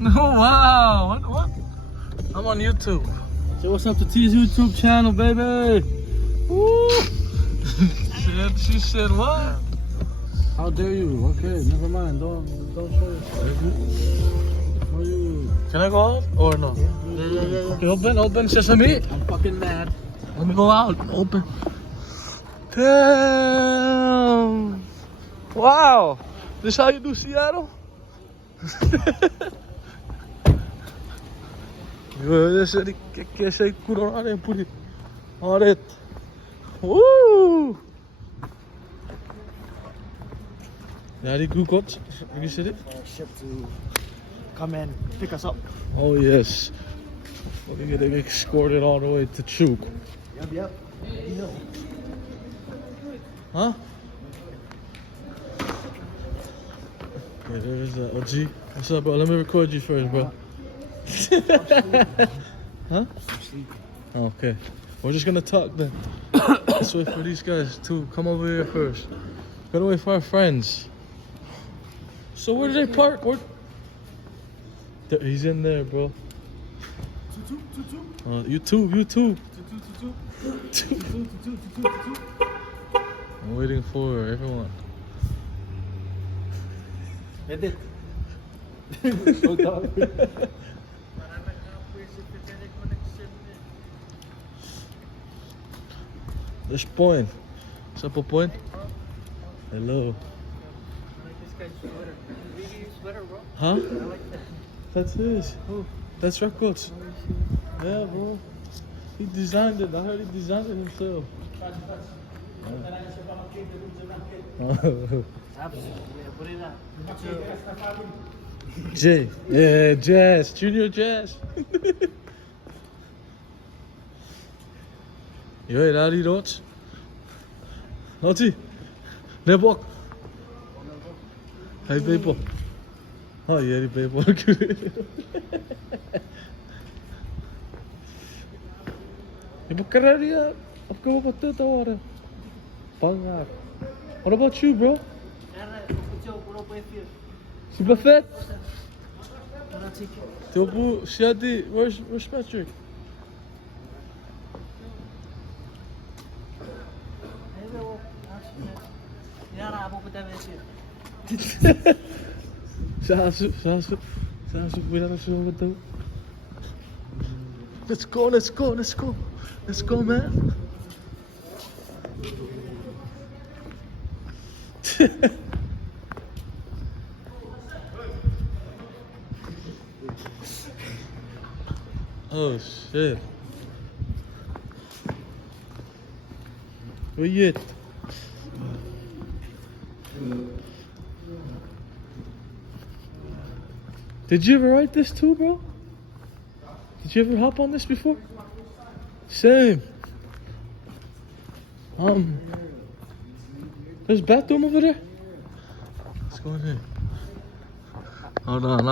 Wow, what? I'm on YouTube. So what's up to T's YouTube channel, baby? Woo! She said what? How dare you? Okay, never mind. Don't show yourself. How you? Can I go out or no? Yeah. Okay, open sesame. I'm fucking mad. Let me go out. Open. Damn. Wow. This how you do Seattle? Yo, que sei curare puri. Alright. Woo! Ja, die good got. You see it? Ship to come and pick us up. Oh yes. Fucking get escorted all the way to Chuk. Yep. Huh? Yeah, there is that. OG. What's up, bro? Let me record you first, bro. Huh? Oh, okay. We're just gonna talk then. Let's wait for these guys to come over here first. Gotta wait for our friends. So where did they park? He's in there, bro. YouTube. I'm waiting for everyone. Edit. There's Point. What's up, Point? Hello. Huh? That's his. Oh. That's Records. Yeah, bro. He designed it. I heard he designed it himself. Jay. Yeah, Jazz. Junior Jazz. Je weet daar die rots. Lottie. Nebok. Hey, people. Oh, yeah, die people. Je moet carrière opkomen wat te horen. Pangaar. What about you, bro? Super vet. Topu, Shadi, where's Patrick? Sasu, let's go, man. Oh shit. Where you at? Did you ever write this too, bro? Did you ever hop on this before? Same. There's a bathroom over there. Let's go in here. Hold on.